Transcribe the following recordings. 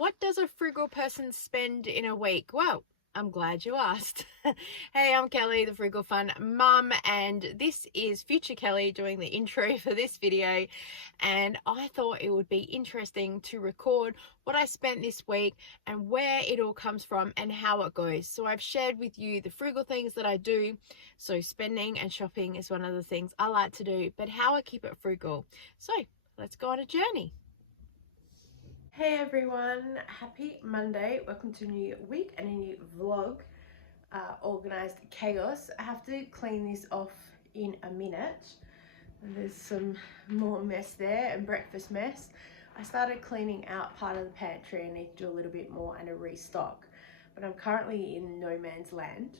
What does a frugal person spend in a week? Well, I'm glad you asked. Hey, I'm Kelly, the Frugal Fun Mum, and this is future Kelly doing the intro for this video. And I thought it would be interesting to record what I spent this week and where it all comes from and how it goes. So I've shared with you the frugal things that I do. So spending and shopping is one of the things I like to do, but how I keep it frugal. So let's go on a journey. Hey everyone, happy Monday. Welcome to a new week and a new vlog. Organized chaos. I have to clean this off in a minute. There's some more mess there and breakfast mess. I started cleaning out part of the pantry. I need to do a little bit more and a restock, but I'm currently in no man's land.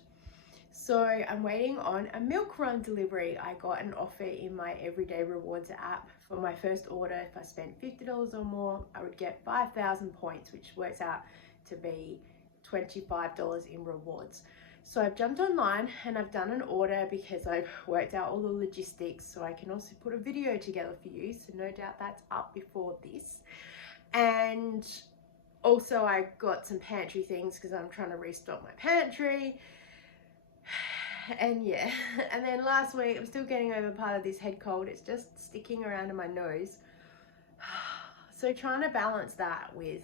So I'm waiting on a milk run delivery. I got an offer in my Everyday Rewards app. For my first order, if I spent $50 or more, I would get 5,000 points, which works out to be $25 in rewards. So I've jumped online and I've done an order because I've worked out all the logistics, so I can also put a video together for you. So no doubt that's up before this. And also I got some pantry things because I'm trying to restock my pantry. And yeah, and then last week I'm still getting over part of this head cold. It's just sticking around in my nose. So trying to balance that with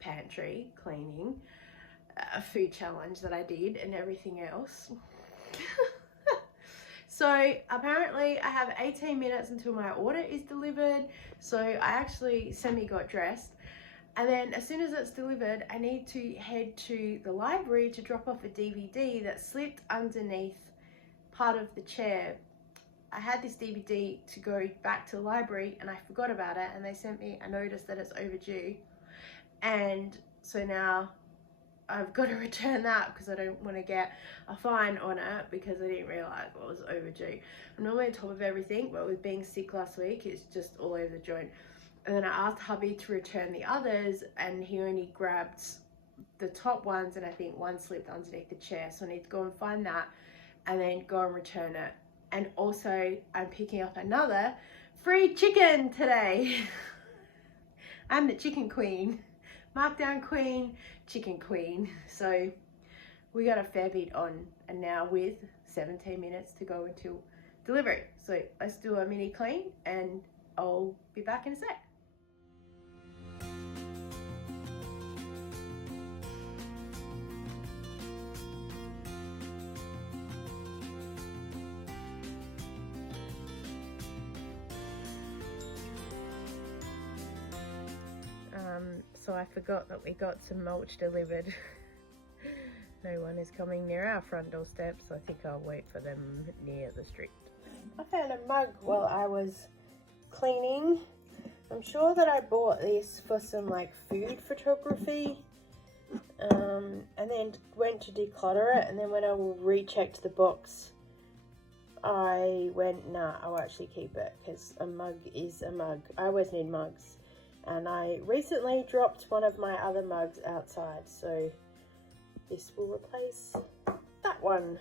pantry cleaning, a food challenge that I did, and everything else. So apparently I have 18 minutes until my order is delivered. So I actually got dressed. And then as soon as it's delivered, I need to head to the library to drop off a DVD that slipped underneath part of the chair. I had this DVD to go back to the library and I forgot about it, and they sent me a notice that it's overdue. And so now I've got to return that because I don't want to get a fine on it because I didn't realize what was overdue. I'm normally on top of everything, but with being sick last week, it's just all over the joint. And then I asked hubby to return the others and he only grabbed the top ones, and I think one slipped underneath the chair. So I need to go and find that and then go and return it. And also I'm picking up another free chicken today. I'm the chicken queen, markdown queen, chicken queen. So we got a fair bit on, and now with 17 minutes to go until delivery. So let's do a mini clean and I'll be back in a sec. So I forgot that we got some mulch delivered. No one is coming near our front doorstep, so I think I'll wait for them near the street. I found a mug while I was cleaning. I'm sure that I bought this for some like food photography, and then went to declutter it, and then when I rechecked the box, I went, nah, I'll actually keep it because a mug is a mug. I always need mugs. And I recently dropped one of my other mugs outside, so this will replace that one.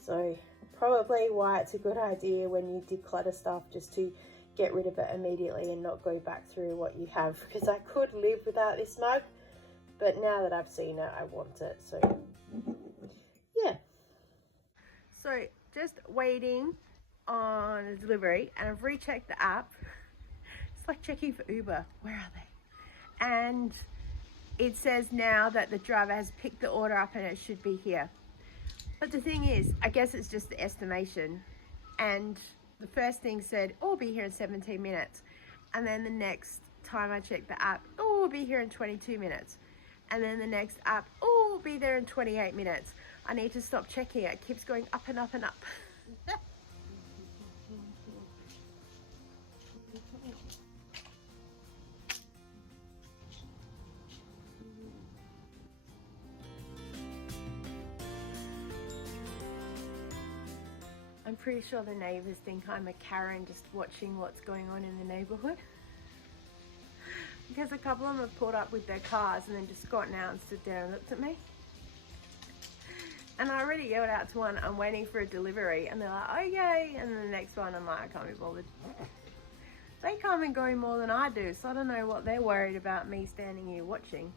So probably why it's a good idea when you declutter stuff just to get rid of it immediately and not go back through what you have, because I could live without this mug, but now that I've seen it, I want it. So yeah. So just waiting on a delivery, and I've rechecked the app. Like checking for Uber. Where are they? And it says now that the driver has picked the order up and it should be here. But the thing is, I guess it's just the estimation. And the first thing said, oh, we'll be here in 17 minutes. And then the next time I checked the app, oh, we'll be here in 22 minutes. And then the next app, oh, we'll be there in 28 minutes. I need to stop checking it. It keeps going up and up and up. I'm pretty sure the neighbours think I'm a Karen just watching what's going on in the neighbourhood. Because a couple of them have pulled up with their cars and then just gotten out and stood there and looked at me. And I already yelled out to one, I'm waiting for a delivery. And they're like, oh yay. And then the next one, I'm like, I can't be bothered. They come and go more than I do, so I don't know what they're worried about me standing here watching.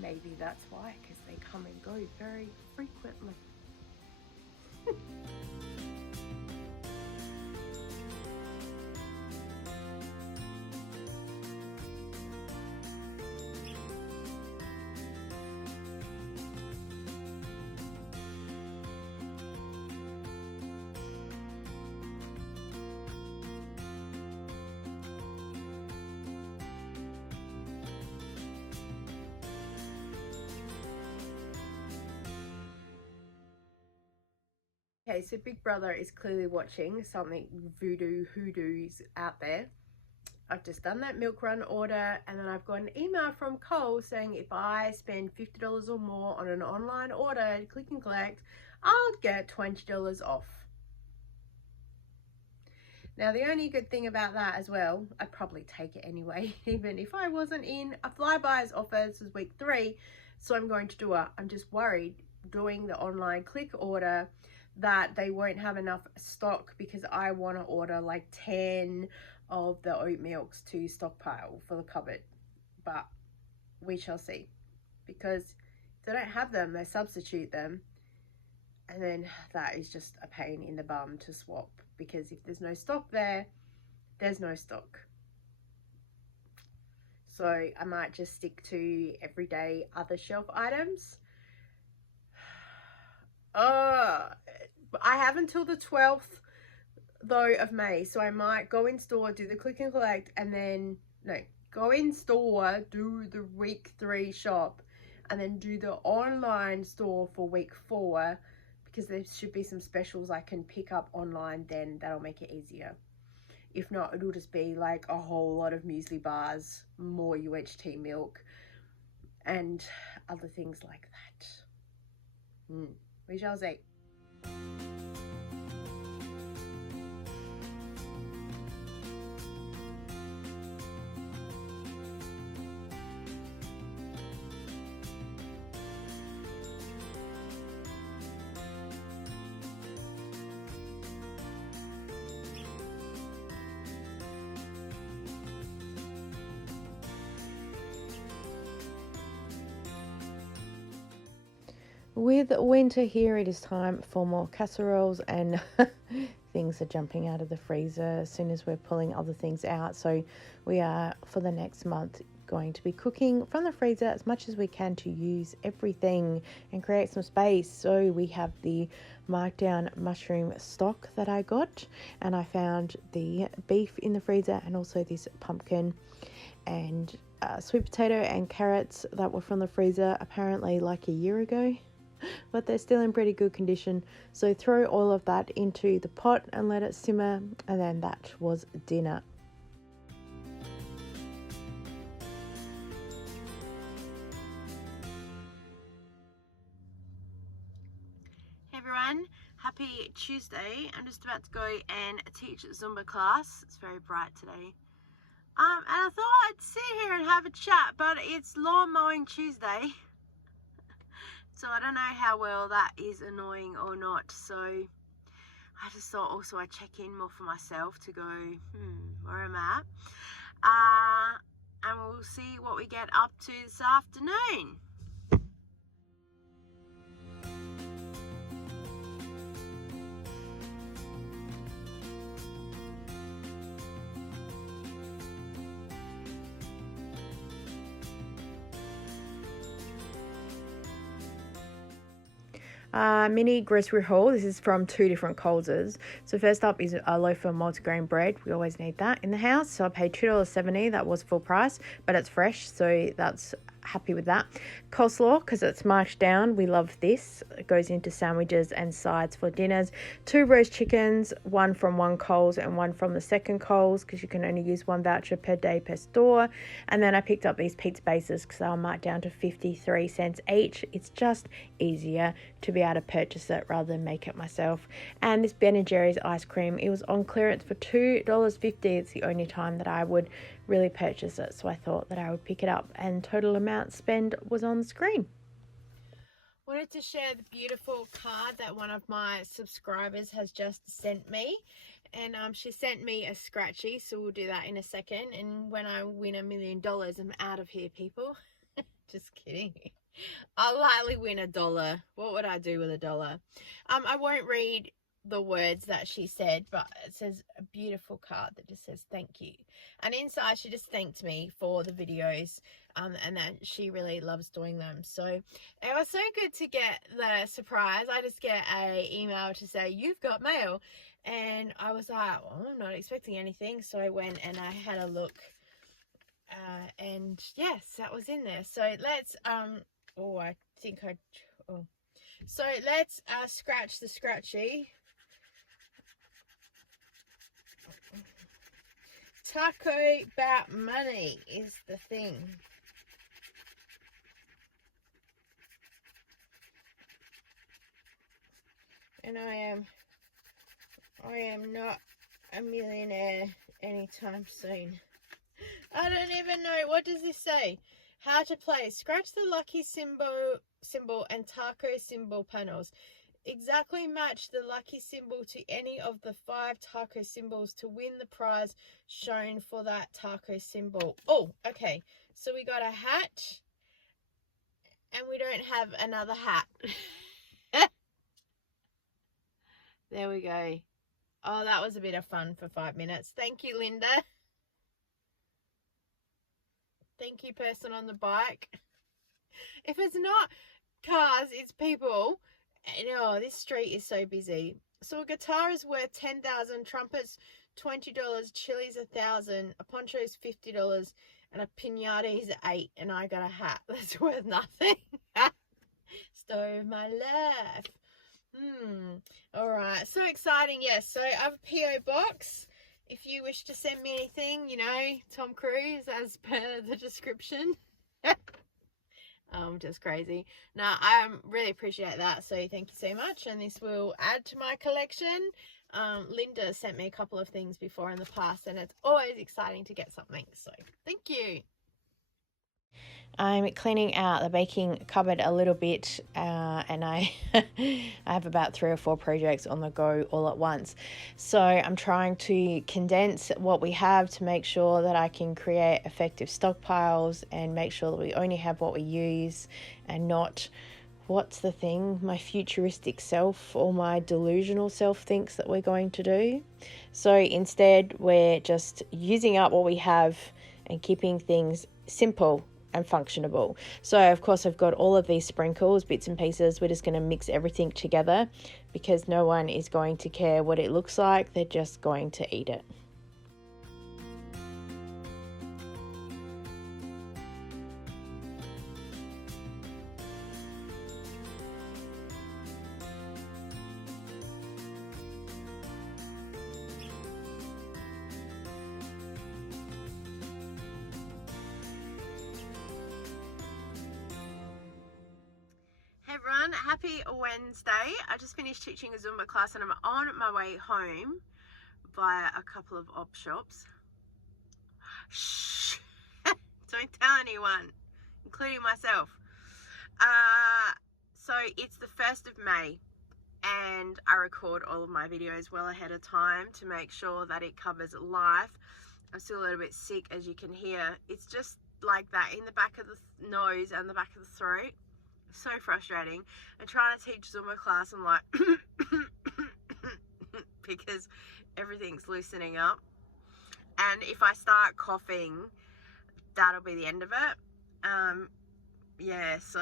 Maybe that's why, because they come and go very frequently. Okay, so Big Brother is clearly watching something hoodoo's out there. I've just done that milk run order, and then I've got an email from Coles saying if I spend $50 or more on an online order, click and collect, I'll get $20 off. Now, the only good thing about that as well, I'd probably take it anyway, even if I wasn't in a Flybuys offer. This is week 3, so I'm going to do it. I'm just worried doing the online click order that they won't have enough stock, because I want to order like 10 of the oat milks to stockpile for the cupboard. But we shall see, because if they don't have them, they substitute them, and then that is just a pain in the bum to swap, because if there's no stock there, there's no stock. So I might just stick to everyday other shelf items. I have until the 12th though of May, so I might go in store, do the click and collect, and then go in store, do the week 3 shop, and then do the online store for week 4, because there should be some specials I can pick up online. Then that'll make it easier. If not, it'll just be like a whole lot of muesli bars, more UHT milk, and other things like that. We shall see. With winter here, it is time for more casseroles, and things are jumping out of the freezer as soon as we're pulling other things out. So we are, for the next month, going to be cooking from the freezer as much as we can to use everything and create some space. So we have the markdown mushroom stock that I got, and I found the beef in the freezer, and also this pumpkin and sweet potato and carrots that were from the freezer apparently like a year ago, but they're still in pretty good condition. So throw all of that into the pot and let it simmer, and then that was dinner. Hey everyone, happy Tuesday. I'm just about to go and teach Zumba class. It's very bright today. And I thought I'd sit here and have a chat, but it's lawn mowing Tuesday. So I don't know how well that is annoying or not. So I just thought also I'd check in more for myself to go, where am I at? And we'll see what we get up to this afternoon. Mini grocery haul. This is from 2 different Coleses. So first up is a loaf of multigrain bread. We always need that in the house. So I paid $2.70. That was full price, but it's fresh, so that's happy with that. Coleslaw, because it's marked down. We love this. It goes into sandwiches and sides for dinners. 2 roast chickens, one from one Coles and one from the second Coles, because you can only use 1 voucher per day per store. And then I picked up these pizza bases because they were marked down to 53 cents each. It's just easier to be able to purchase it rather than make it myself. And this Ben & Jerry's ice cream, it was on clearance for $2.50. It's the only time that I would really purchase it, so I thought that I would pick it up, and total amount spent was on the screen. Wanted to share the beautiful card that one of my subscribers has just sent me, And she sent me a scratchy, so we'll do that in a second. And when I win $1 million, I'm out of here, people. Just kidding. I'll likely win $1. What would I do with $1? I won't read the words that she said, but it says a beautiful card that just says thank you. And inside she just thanked me for the videos, and that she really loves doing them. So it was so good to get the surprise. I just get a email to say you've got mail, and I was like, well, I'm not expecting anything. So I went and I had a look, and yes, that was in there. So let's so let's scratch the scratchy. Taco about money is the thing. And I am not a millionaire anytime soon. I don't even know. What does this say? How to play. Scratch the lucky symbol and taco symbol panels. Exactly match the lucky symbol to any of the 5 taco symbols to win the prize shown for that taco symbol. Oh, okay. So we got a hat, and we don't have another hat. There we go. Oh, that was a bit of fun for 5 minutes. Thank you, Linda. Thank you, person on the bike. If it's not cars, it's people. And, oh, this street is so busy. So a guitar is worth $10,000, trumpets $20, chilies $1,000, a poncho is $50, and a piñata is $8. And I got a hat that's worth nothing. Story of my life. All right, so exciting. Yes, so I have a PO box. If you wish to send me anything, you know, Tom Cruise as per the description. Just crazy. Now, I really appreciate that, so thank you so much, and this will add to my collection. Linda sent me a couple of things before in the past, and it's always exciting to get something, so thank you. I'm cleaning out the baking cupboard a little bit, and I have about 3 or 4 projects on the go all at once. So I'm trying to condense what we have to make sure that I can create effective stockpiles and make sure that we only have what we use and not what's the thing my futuristic self or my delusional self thinks that we're going to do. So instead, we're just using up what we have and keeping things simple and functionable. So of course I've got all of these sprinkles, bits and pieces. We're just going to mix everything together because no one is going to care what it looks like. They're just going to eat it. Hey everyone, happy Wednesday. I just finished teaching a Zumba class and I'm on my way home via a couple of op shops. Shh! Don't tell anyone, including myself. So it's the 1st of May and I record all of my videos well ahead of time to make sure that it covers live. I'm still a little bit sick, as you can hear. It's just like that in the back of the nose and the back of the throat. So frustrating. I'm trying to teach Zumba class. I'm like because everything's loosening up, and if I start coughing, that'll be the end of it. Yeah, so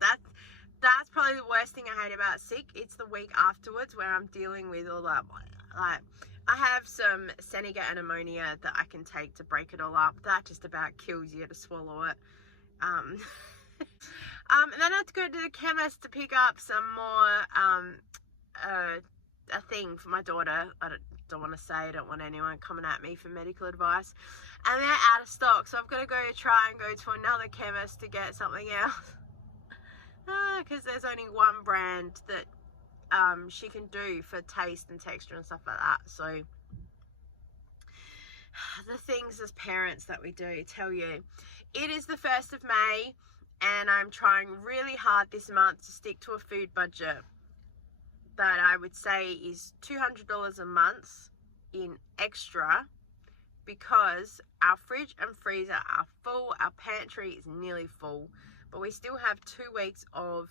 that's probably the worst thing I hate about sick. It's the week afterwards where I'm dealing with all that. Like, I have some Seneca and ammonia that I can take to break it all up. That just about kills you to swallow it. And then I had to go to the chemist to pick up some more, a thing for my daughter. I don't want to say, I don't want anyone coming at me for medical advice. And they're out of stock, so I've got to try and go to another chemist to get something else. Because there's only one brand that she can do for taste and texture and stuff like that. So the things as parents that we do tell you. It is the 1st of May. And I'm trying really hard this month to stick to a food budget that I would say is $200 a month in extra because our fridge and freezer are full, our pantry is nearly full, but we still have 2 weeks of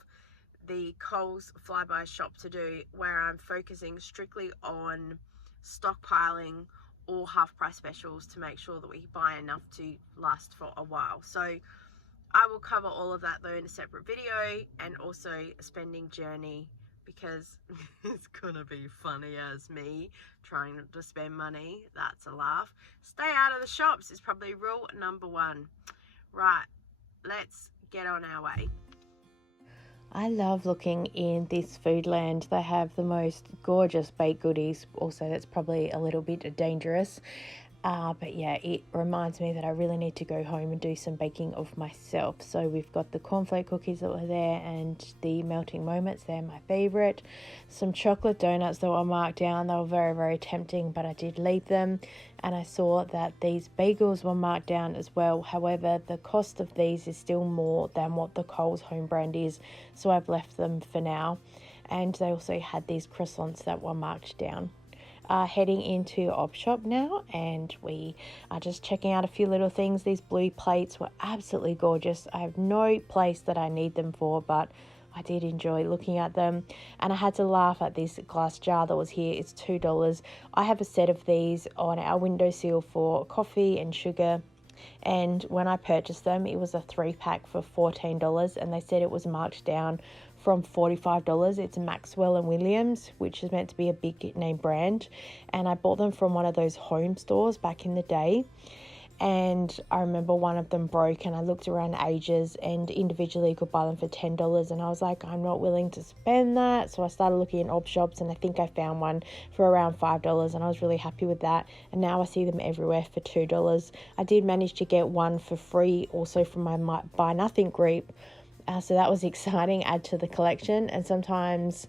the Coles flyby shop to do, where I'm focusing strictly on stockpiling or half price specials to make sure that we buy enough to last for a while. So I will cover all of that though in a separate video, and also a spending journey, because it's gonna be funny as me trying not to spend money. That's a laugh. Stay out of the shops is probably rule number 1. Right, let's get on our way. I love looking in this Foodland. They have the most gorgeous baked goodies. Also, that's probably a little bit dangerous. But yeah, it reminds me that I really need to go home and do some baking of myself. So we've got the cornflake cookies that were there, and the melting moments, they're my favorite. Some chocolate donuts that were marked down. They were very, very tempting, but I did leave them. And I saw that these bagels were marked down as well. However, the cost of these is still more than what the Coles home brand is, so I've left them for now. And they also had these croissants that were marked down. Heading into Op Shop now, and we are just checking out a few little things. These blue plates were absolutely gorgeous. I have no place that I need them for, but I did enjoy looking at them. And I had to laugh at this glass jar that was here. It's $2. I have a set of these on our windowsill for coffee and sugar, and when I purchased them, it was a 3-pack for $14, and they said it was marked down from $45. It's Maxwell and Williams, which is meant to be a big name brand, and I bought them from one of those home stores back in the day. And I remember one of them broke, and I looked around ages, and individually could buy them for $10, and I was like, I'm not willing to spend that. So I started looking in op shops, and I think I found one for around $5, and I was really happy with that. And now I see them everywhere for $2. I did manage to get one for free also from my Buy Nothing group. So that was exciting, add to the collection. And sometimes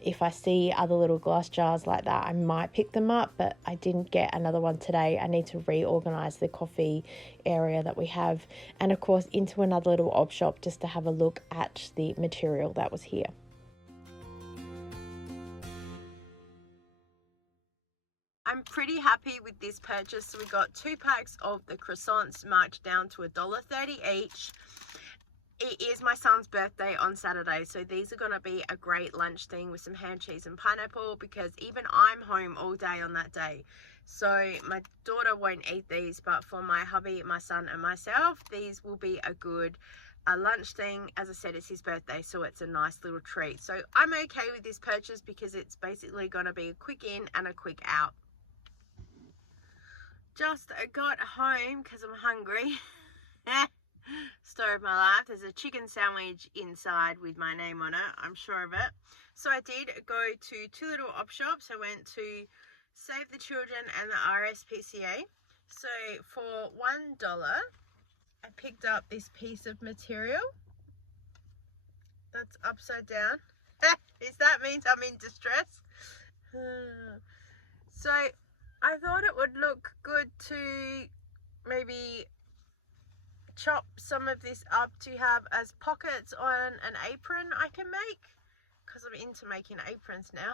if I see other little glass jars like that, I might pick them up, but I didn't get another one today. I need to reorganize the coffee area that we have, and of course into another little op shop just to have a look at the material that was here. I'm pretty happy with this purchase. So we got 2 packs of the croissants marked down to $1.30 each. It is my son's birthday on Saturday, so these are going to be a great lunch thing with some ham, cheese and pineapple, because even I'm home all day on that day. So my daughter won't eat these, but for my hubby, my son and myself, these will be a good lunch thing. As I said, it's his birthday, so it's a nice little treat. So I'm okay with this purchase because it's basically going to be a quick in and a quick out. Just got home because I'm hungry. Story of my life. There's a chicken sandwich inside with my name on it, I'm sure of it. So I did go to 2 little op shops. I went to Save the Children and the RSPCA. So for $1 I picked up this piece of material that's upside down. That means I'm in distress. So I thought it would look good to maybe chop some of this up to have as pockets on an apron I can make, because I'm into making aprons now,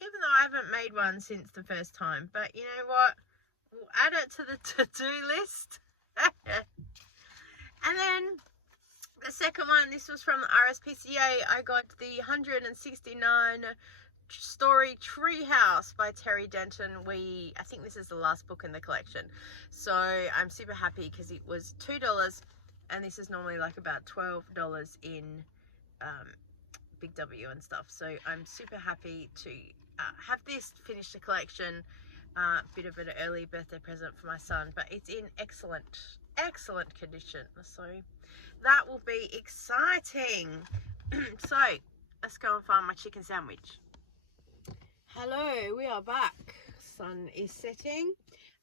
even though I haven't made one since the first time. But you know what, we'll add it to the to-do list. And then the second one, this was from the RSPCA. I got the 169 story Treehouse by Terry Denton. I think this is the last book in the collection, so I'm super happy because it was $2, and this is normally like about $12 in Big W and stuff. So I'm super happy to have this finish the collection. Bit of an early birthday present for my son, but it's in excellent condition, so that will be exciting. So let's go and find my chicken sandwich. Hello, we are back. Sun is setting.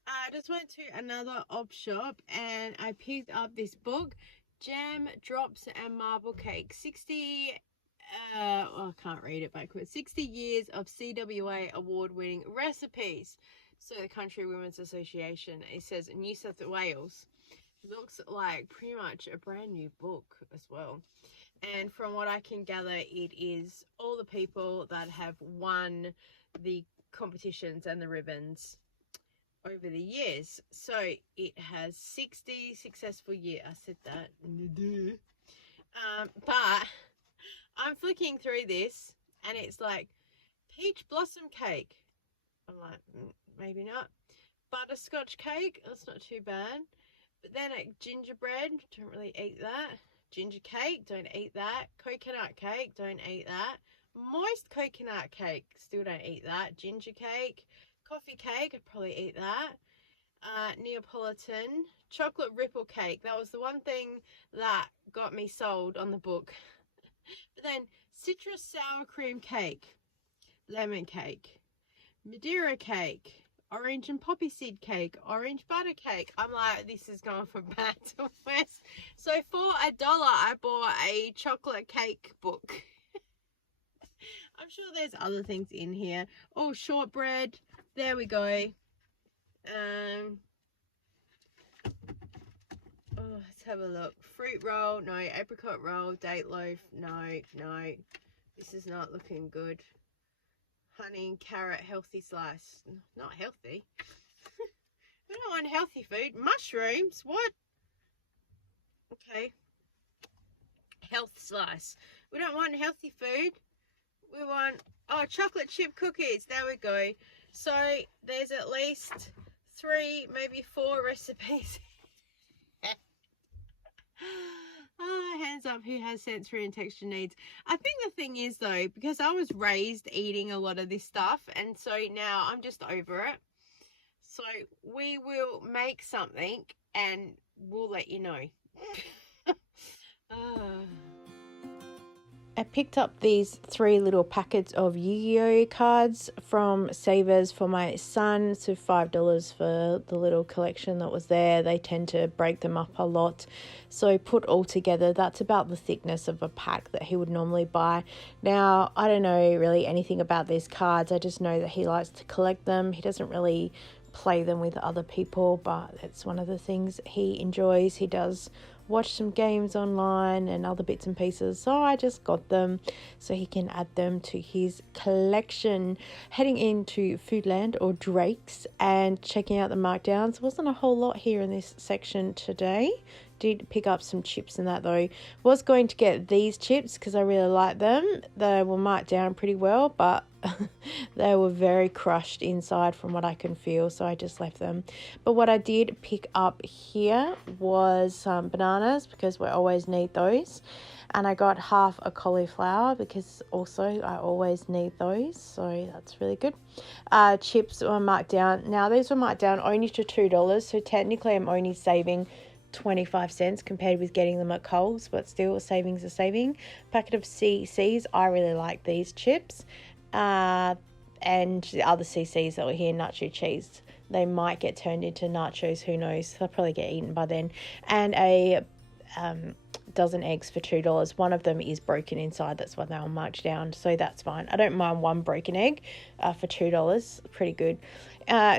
I just went to another op shop and I picked up this book, Jam, Drops and Marble Cake. 60 I can't read it backwards. 60 years of CWA award-winning recipes. So the Country Women's Association. It says New South Wales. Looks like pretty much a brand new book as well. And from what I can gather, it is all the people that have won the competitions and the ribbons over the years. So it has 60 successful years. I said that. But I'm flicking through this and it's like peach blossom cake. I'm like, maybe not. Butterscotch cake, that's not too bad. But then gingerbread, don't really eat that. Ginger cake, don't eat that. Coconut cake, don't eat that. Moist coconut cake, still don't eat that. Ginger cake, coffee cake, I'd probably eat that. Neapolitan, chocolate ripple cake, that was the one thing that got me sold on the book. But then citrus sour cream cake, lemon cake, Madeira cake, orange and poppy seed cake, orange butter cake. I'm like, this is going from bad to worse. So for $1, I bought a chocolate cake book. I'm sure there's other things in here. Oh, shortbread. There we go. Oh, let's have a look. Fruit roll, no. Apricot roll, date loaf, no. This is not looking good. Honey, carrot, healthy slice. Not healthy. We don't want healthy food. Mushrooms, what? Okay. Health slice. We don't want healthy food. We want, oh, chocolate chip cookies. There we go. So there's at least 3, maybe 4 recipes. Hands up who has sensory and texture needs. I think the thing is though, because I was raised eating a lot of this stuff, and so now I'm just over it. So we will make something and we'll let you know. I picked up these 3 little packets of Yu-Gi-Oh cards from Savers for my son. So $5 for the little collection that was there. They tend to break them up a lot. So put all together, that's about the thickness of a pack that he would normally buy. Now, I don't know really anything about these cards. I just know that he likes to collect them. He doesn't really play them with other people, but it's one of the things he enjoys. He does watch some games online and other bits and pieces, so I just got them so he can add them to his collection. Heading into Foodland or Drake's and checking out the markdowns. Wasn't a whole lot here in this section today. Did pick up some chips and that though. Was going to get these chips because I really like them. They were marked down pretty well, but they were very crushed inside from what I can feel, so I just left them. But what I did pick up here was some bananas because we always need those, and I got half a cauliflower because also I always need those, so that's really good. Chips were marked down. Now these were marked down only to $2, so technically I'm only saving 25 cents compared with getting them at Coles, but still a saving's a saving. Packet of CCs, I really like these chips. And the other CCs that were here, nacho cheese, they might get turned into nachos, who knows, they'll probably get eaten by then. And a dozen eggs for $2. One of them is broken inside, that's why they were marked down, so that's fine. I don't mind one broken egg for $2, pretty good.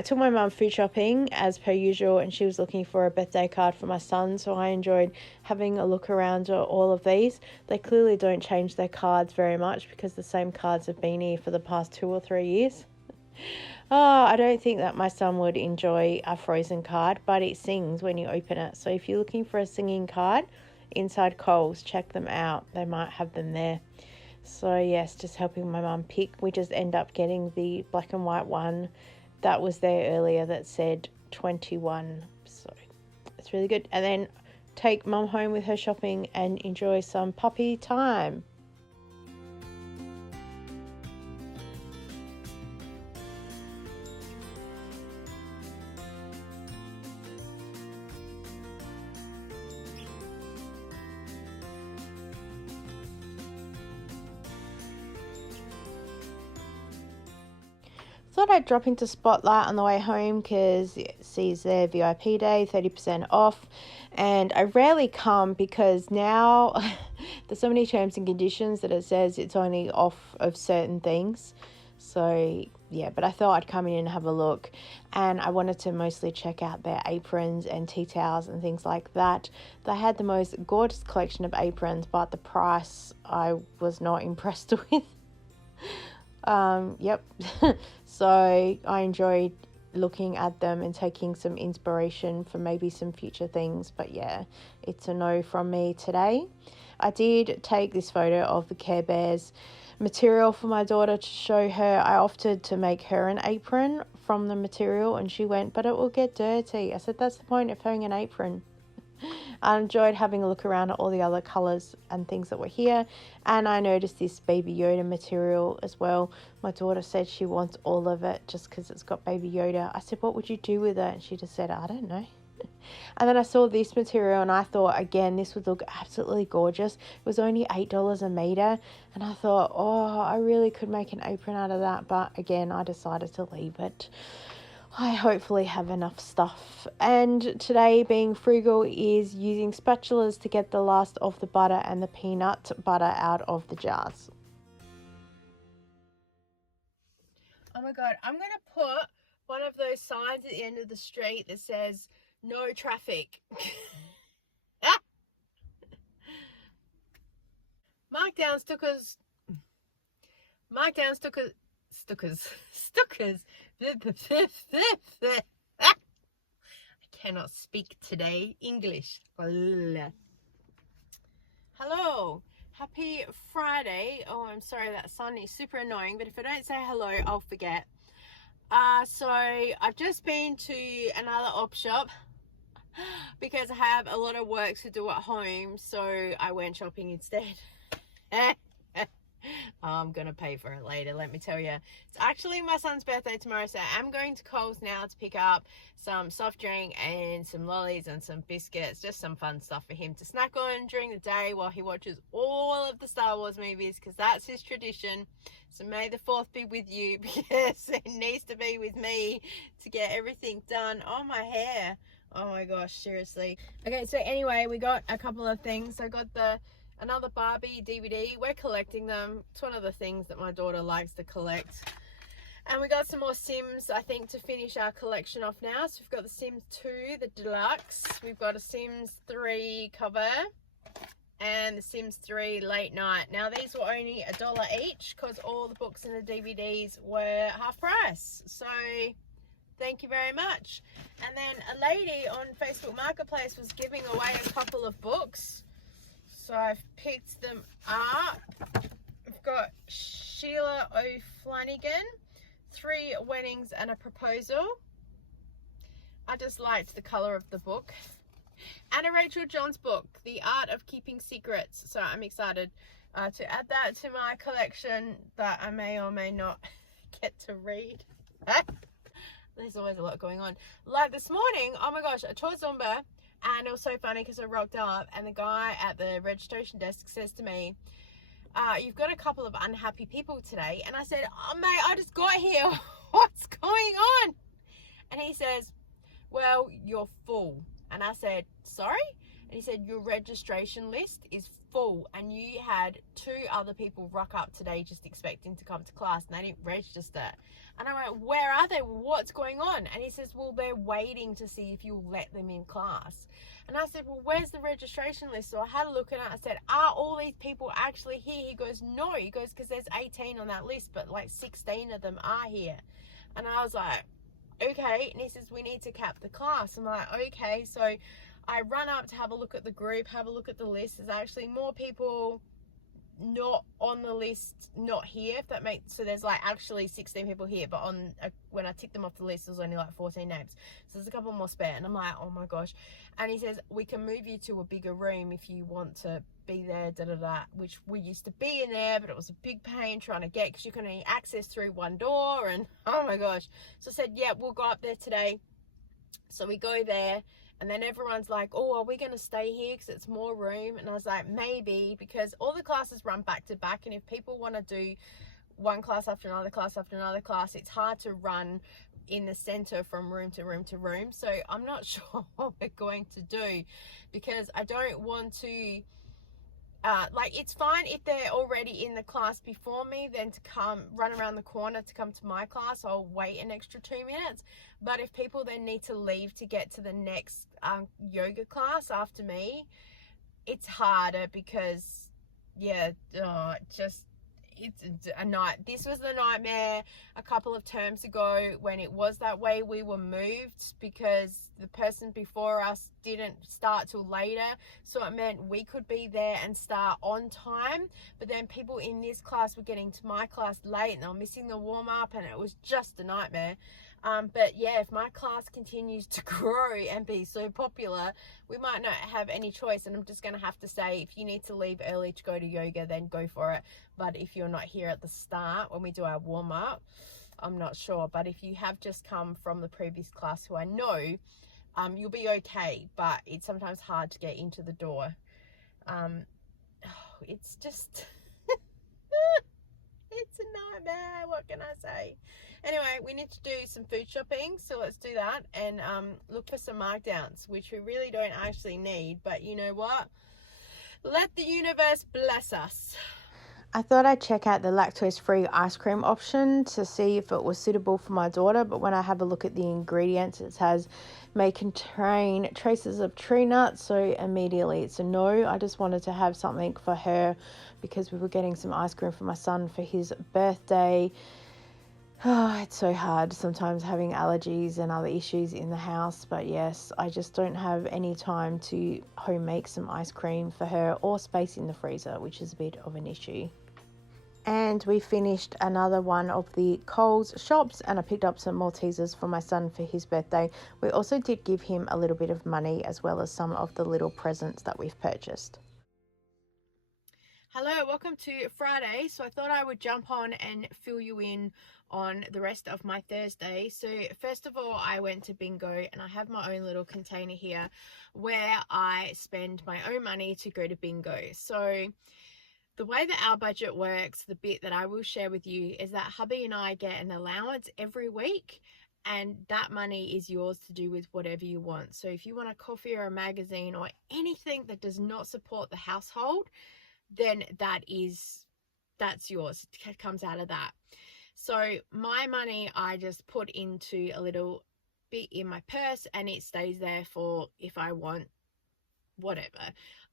Took my mum food shopping as per usual, and she was looking for a birthday card for my son, so I enjoyed having a look around at all of these. They clearly don't change their cards very much because the same cards have been here for the past 2 or 3 years. I don't think that my son would enjoy a Frozen card, but it sings when you open it, so if you're looking for a singing card inside Coles, check them out, they might have them there. So yes, just helping my mum pick. We just end up getting the black and white one that was there earlier that said 21, so it's really good. And then take mum home with her shopping and enjoy some puppy time. Thought I'd drop into Spotlight on the way home because it sees their VIP day, 30% off. And I rarely come because now there's so many terms and conditions that it says it's only off of certain things. So yeah, but I thought I'd come in and have a look, and I wanted to mostly check out their aprons and tea towels and things like that. They had the most gorgeous collection of aprons, but the price I was not impressed with. Yep. So I enjoyed looking at them and taking some inspiration for maybe some future things. But yeah, it's a no from me today. I did take this photo of the Care Bears material for my daughter to show her. I opted to make her an apron from the material, and she went, but it will get dirty. I said, that's the point of having an apron. I enjoyed having a look around at all the other colours and things that were here, and I noticed this Baby Yoda material as well. My daughter said she wants all of it just because it's got Baby Yoda. I said, what would you do with it? And she just said, I don't know. And then I saw this material and I thought, again, this would look absolutely gorgeous. It was only $8 a metre, and I thought, oh, I really could make an apron out of that, but again, I decided to leave it. I hopefully have enough stuff. And today, being frugal, is using spatulas to get the last of the butter and the peanut butter out of the jars. Oh my god, I'm going to put one of those signs at the end of the street that says no traffic. Markdown stickers. I cannot speak today. English. Hello. Happy Friday. Oh, I'm sorry, that sun is super annoying, but if I don't say hello, I'll forget. So I've just been to another op shop because I have a lot of work to do at home, so I went shopping instead. I'm gonna pay for it later, let me tell you. It's actually my son's birthday tomorrow, so I'm going to Coles now to pick up some soft drink and some lollies and some biscuits, just some fun stuff for him to snack on during the day while he watches all of the Star Wars movies, because that's his tradition. So may the 4th be with you, because it needs to be with me to get everything done. Oh, my hair. Oh my gosh, seriously. Okay, so anyway, we got a couple of things. I got another Barbie DVD. We're collecting them. It's one of the things that my daughter likes to collect. And we got some more Sims, I think, to finish our collection off now. So we've got the Sims 2, the deluxe. We've got a Sims 3 cover and the Sims 3 late night. Now these were only $1 each because all the books and the DVDs were half price. So thank you very much. And then a lady on Facebook Marketplace was giving away a couple of books. So I've picked them up. I've got Sheila O'Flanagan, 3 Weddings and a Proposal. I just liked the colour of the book. And a Rachel Johns book, The Art of Keeping Secrets. So I'm excited to add that to my collection that I may or may not get to read. There's always a lot going on. Like this morning, oh my gosh, I toured Zumba. And it was so funny because I rocked up and the guy at the registration desk says to me, you've got a couple of unhappy people today. And I said, oh mate, I just got here. What's going on? And he says, well, you're full. And I said, sorry? And he said, your registration list is full and you had 2 other people rock up today just expecting to come to class and they didn't register. And I went, where are they? What's going on? And he says, well, they're waiting to see if you'll let them in class. And I said, well, where's the registration list? So I had a look at it. I said, are all these people actually here? He goes, no. He goes, because there's 18 on that list, but like 16 of them are here. And I was like, okay. And he says, we need to cap the class. I'm like, okay. So I run up to have a look at the group, have a look at the list. There's actually more people not on the list, not here, if that makes, so there's like actually 16 people here, but on when I tick them off the list, there's only like 14 names, so there's a couple more spare. And I'm like, oh my gosh. And he says, we can move you to a bigger room if you want to be there, which we used to be in there, but it was a big pain trying to get, because you can only access through one door. And oh my gosh. So I said, yeah, we'll go up there today. So we go there. And then everyone's like, oh, are we going to stay here because it's more room? And I was like, maybe, because all the classes run back to back. And if people want to do one class after another class after another class, it's hard to run in the center from room to room to room. So I'm not sure what we're going to do, because I don't want to, like, it's fine if they're already in the class before me, then to come run around the corner to come to my class, I'll wait an extra 2 minutes. But if people then need to leave to get to the next yoga class after me, it's harder, because yeah, it's a night. This was the nightmare a couple of terms ago when it was that way. We were moved because the person before us didn't start till later, so it meant we could be there and start on time, but then people in this class were getting to my class late and they were missing the warm-up, and it was just a nightmare. But yeah, if my class continues to grow and be so popular, we might not have any choice. And I'm just going to have to say, if you need to leave early to go to yoga, then go for it. But if you're not here at the start when we do our warm-up, I'm not sure. But if you have just come from the previous class, who I know, you'll be okay. But it's sometimes hard to get into the door. It's just... it's a nightmare. What can I say? Anyway, we need to do some food shopping, so let's do that and look for some markdowns, which we really don't actually need, but you know what? Let the universe bless us. I thought I'd check out the lactose-free ice cream option to see if it was suitable for my daughter, but when I have a look at the ingredients, it says may contain traces of tree nuts, so immediately it's a no. I just wanted to have something for her because we were getting some ice cream for my son for his birthday. Oh, it's so hard sometimes having allergies and other issues in the house, but yes, I just don't have any time to home make some ice cream for her or space in the freezer, which is a bit of an issue. And we finished another one of the Coles shops and I picked up some Maltesers for my son for his birthday. We also did give him a little bit of money as well as some of the little presents that we've purchased. Hello, welcome to Friday. So I thought I would jump on and fill you in on the rest of my Thursday. So first of all, I went to Bingo and I have my own little container here where I spend my own money to go to Bingo. So the way that our budget works, the bit that I will share with you, is that hubby and I get an allowance every week, and that money is yours to do with whatever you want. So if you want a coffee or a magazine or anything that does not support the household, then that's yours. It comes out of that. So my money I just put into a little bit in my purse and it stays there for if I want whatever.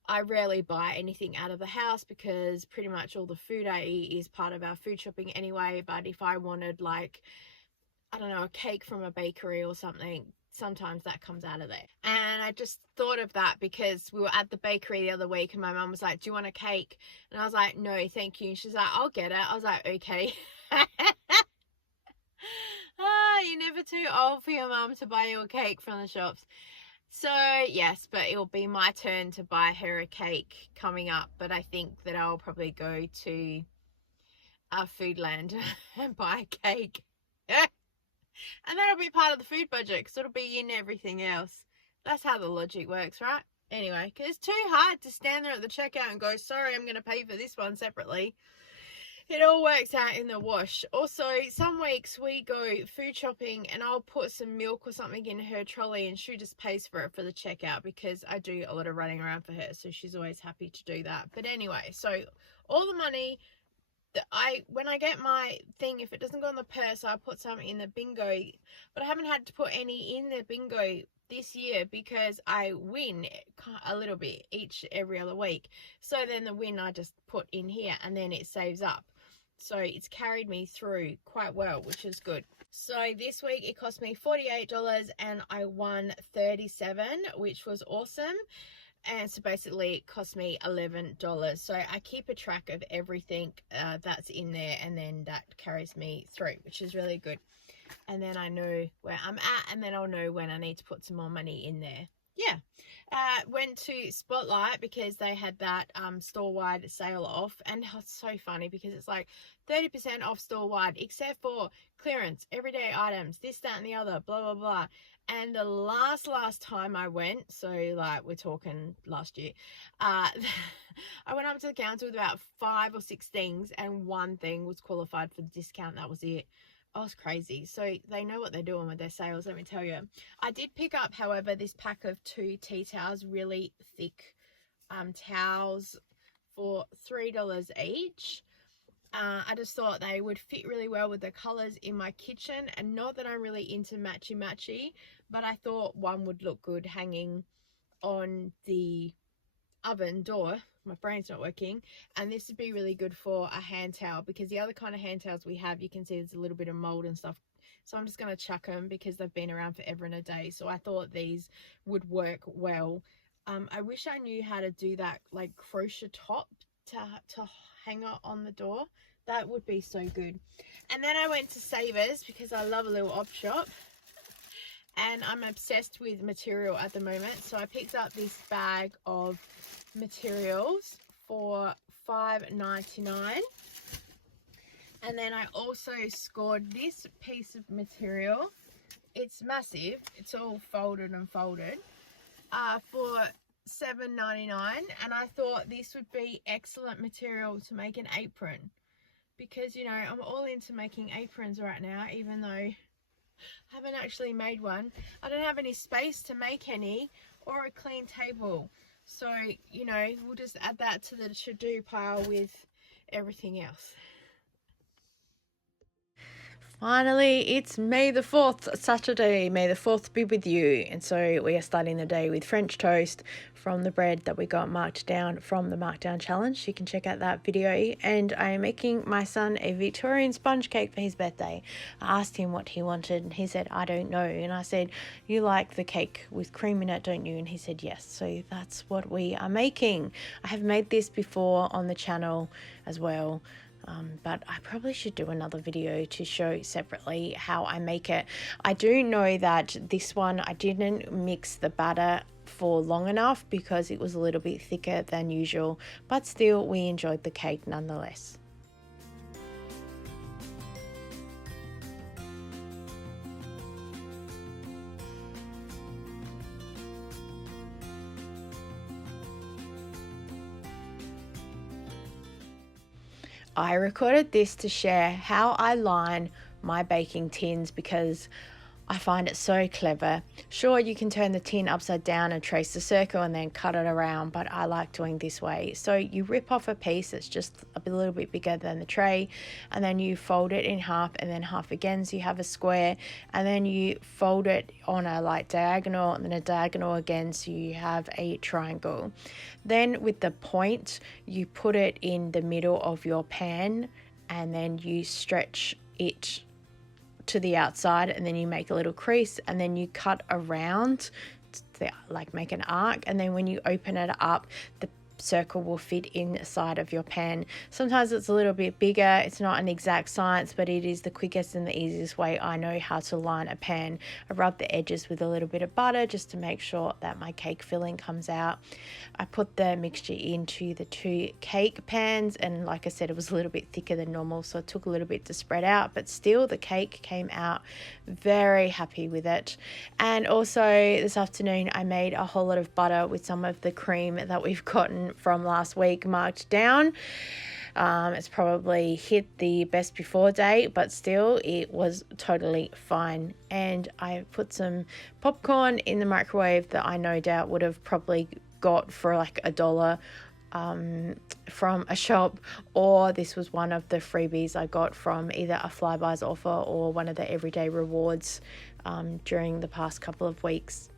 I rarely buy anything out of the house because pretty much all the food I eat is part of our food shopping anyway. But if I wanted, like, I don't know, a cake from a bakery or something, sometimes that comes out of there. And I just thought of that because we were at the bakery the other week and my mum was like, do you want a cake? And I was like, no, thank you. And she's like, I'll get it. I was like, okay. You're never too old for your mum to buy you a cake from the shops. So yes, but it'll be my turn to buy her a cake coming up. But I think that I'll probably go to Foodland and buy a cake. And that'll be part of the food budget because it'll be in everything else. That's how the logic works, right? Anyway, because it's too hard to stand there at the checkout and go, sorry, I'm going to pay for this one separately. It all works out in the wash. Also, some weeks we go food shopping and I'll put some milk or something in her trolley and she just pays for it for the checkout because I do a lot of running around for her. So she's always happy to do that. But anyway, so all the money that when I get my thing, if it doesn't go in the purse, I put some in the Bingo. But I haven't had to put any in the Bingo this year because I win a little bit every other week. So then the win I just put in here and then it saves up. So it's carried me through quite well, which is good. So this week it cost me $48 and I won $37, which was awesome. And so basically it cost me $11. So I keep a track of everything that's in there and then that carries me through, which is really good. And then I know where I'm at and then I'll know when I need to put some more money in there. Yeah. Went to Spotlight because they had that store-wide sale off, and it's so funny because it's like 30% off store-wide except for clearance, everyday items, this, that, and the other, blah, blah, blah. And the last time I went, so like we're talking last year, I went up to the counter with about 5 or 6 things and one thing was qualified for the discount. That was it. Oh, it's crazy. So they know what they're doing with their sales, let me tell you. I did pick up, however, this pack of 2 tea towels, really thick towels for $3 each. I just thought they would fit really well with the colours in my kitchen, and not that I'm really into matchy, but I thought one would look good hanging on the oven door, my brain's not working. And this would be really good for a hand towel, because the other kind of hand towels we have, you can see there's a little bit of mold and stuff. So I'm just going to chuck them because they've been around forever and a day. So I thought these would work well. I wish I knew how to do that, like crochet top to hang it on the door. That would be so good. And then I went to Savers because I love a little op shop. And I'm obsessed with material at the moment. So I picked up this bag of materials for $5.99. And then I also scored this piece of material. It's massive. It's all folded and folded. For $7.99. And I thought this would be excellent material to make an apron. Because, you know, I'm all into making aprons right now, even though I haven't actually made one. I don't have any space to make any, or a clean table. So, you know, we'll just add that to the to-do pile with everything else. Finally, it's May the 4th, Saturday. May the 4th be with you. And so we are starting the day with French toast from the bread that we got marked down from the Markdown Challenge. You can check out that video. And I am making my son a Victorian sponge cake for his birthday. I asked him what he wanted and he said, I don't know. And I said, you like the cake with cream in it, don't you? And he said, yes. So that's what we are making. I have made this before on the channel as well. But I probably should do another video to show separately how I make it. I do know that this one I didn't mix the batter for long enough because it was a little bit thicker than usual, but still we enjoyed the cake nonetheless. I recorded this to share how I line my baking tins because I find it so clever. Sure, you can turn the tin upside down and trace the circle and then cut it around, but I like doing this way. So you rip off a piece that's just a little bit bigger than the tray, and then you fold it in half and then half again, so you have a square, and then you fold it on a like diagonal and then a diagonal again, so you have a triangle. Then with the point, you put it in the middle of your pan and then you stretch it to the outside, and then you make a little crease, and then you cut around to, like, make an arc, and then when you open it up, the circle will fit inside of your pan. Sometimes it's a little bit bigger. It's not an exact science, but it is the quickest and the easiest way I know how to line a pan. I rub the edges with a little bit of butter just to make sure that my cake filling comes out. I put the mixture into the 2 cake pans, and like I said, it was a little bit thicker than normal, so it took a little bit to spread out, but still the cake came out. Very happy with it. And also this afternoon I made a whole lot of butter with some of the cream that we've gotten from last week marked down. It's probably hit the best before date, but still it was totally fine. And I put some popcorn in the microwave that I no doubt would have probably got for like $1 from a shop, or this was one of the freebies I got from either a Flybuys offer or one of the everyday rewards during the past couple of weeks.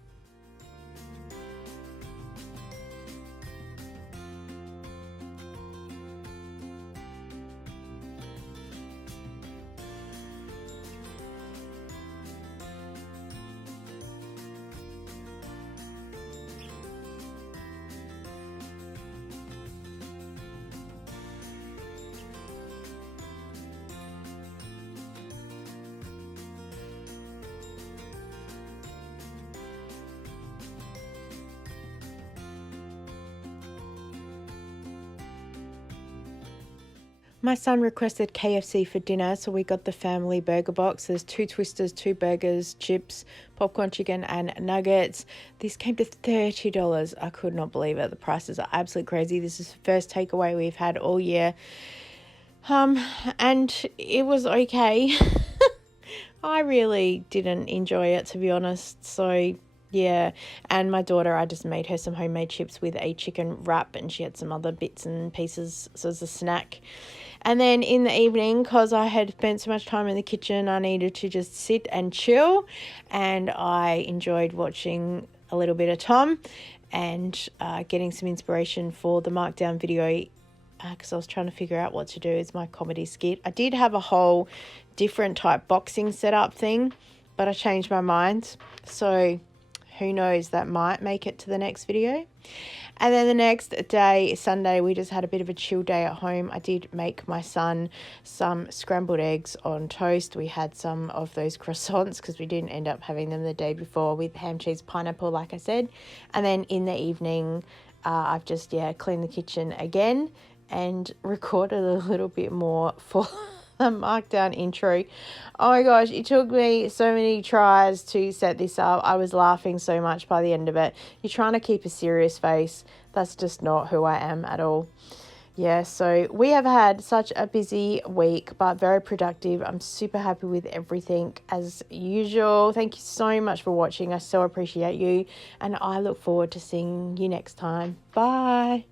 My son requested KFC for dinner, so we got the family burger box. There's 2 twisters, 2 burgers, chips, popcorn chicken, and nuggets. This came to $30. I could not believe it. The prices are absolutely crazy. This is the first takeaway we've had all year. And it was okay. I really didn't enjoy it, to be honest. So yeah, and my daughter, I just made her some homemade chips with a chicken wrap, and she had some other bits and pieces, so as a snack. And then in the evening, because I had spent so much time in the kitchen, I needed to just sit and chill, and I enjoyed watching a little bit of Tom. and getting some inspiration for the markdown video, because I was trying to figure out what to do as my comedy skit. I did have a whole different type boxing setup thing, but I changed my mind. So who knows, that might make it to the next video. And then the next day, Sunday, we just had a bit of a chill day at home. I did make my son some scrambled eggs on toast. We had some of those croissants because we didn't end up having them the day before, with ham, cheese, pineapple, like I said. And then in the evening, I've just, cleaned the kitchen again and recorded a little bit more for the markdown intro. Oh my gosh, it took me so many tries to set this up. I was laughing so much by the end of it. You're trying to keep a serious face. That's just not who I am at all. Yeah, so we have had such a busy week, but very productive. I'm super happy with everything as usual. Thank you so much for watching. I so appreciate you, and I look forward to seeing you next time. Bye.